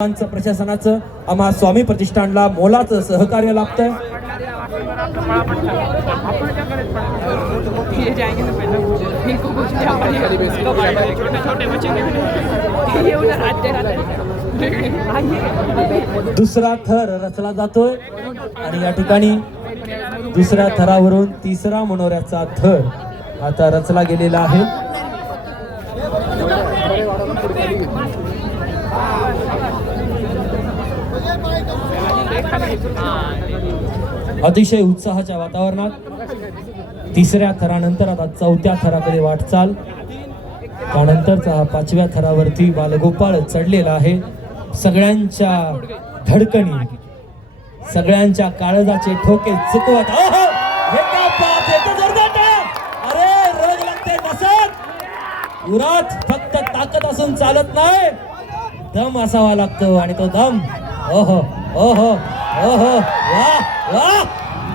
प्रशासनाचं आम्हा स्वामी प्रतिष्ठानला मोलाचं सहकार्य लाभतंय। दुसरा थर रचला जातोय आणि या ठिकाणी दुसऱ्या थरावरून तिसरा मनोऱ्याचा थर आता रचला गेलेला आहे। अतिशय उत्साहाच्या वातावरणात तिसऱ्या थरानंतर आता चौथ्या थराकडे वाटचाल। त्यानंतरचा हा पाचव्या थरावरती बालगोपाळ चढलेला आहे। सगळ्यांच्या धडकणी, सगळ्यांच्या काळजाचे ठोके चुकवत अरे रोज लागते नसत उरात फक्त ताकद असून चालत नाही, दम असावा लागतो आणि तो दम ओहो ओहो ओहो वाह वाह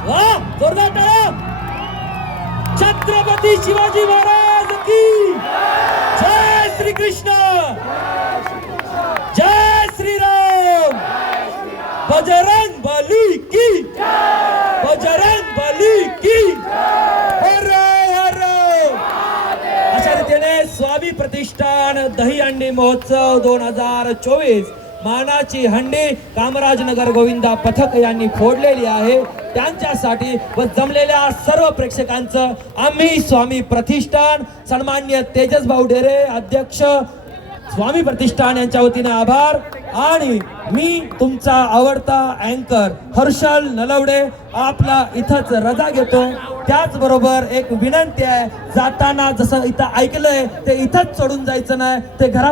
वाह जोरदार टाळ्या। छत्रपती शिवाजी महाराज की जय, श्री कृष्ण जय, श्री राम, बजरंग बली की बजरंग बली की हर हर। अशा रीतीने स्वामी प्रतिष्ठान दहीहंडी महोत्सव 2024 मानाची हंडी कामराजनगर गोविंदा पथक यांनी फोडलेली आहे। त्यांच्यासाठी व जमलेल्या सर्व प्रेक्षकांचं आम्ही स्वामी प्रतिष्ठान सन्माननीय तेजस भाऊ ढेरे अध्यक्ष स्वामी प्रतिष्ठान यांच्या वतीने आभार। आणि मी तुमचा आवडता अँकर हर्षल नलवडे आपला इथंच रजा घेतो। त्याचबरोबर एक विनंती आहे, जाताना जसं इथं ऐकलंय ते इथंच सोडून जायचं नाही, ते घरापर्यंत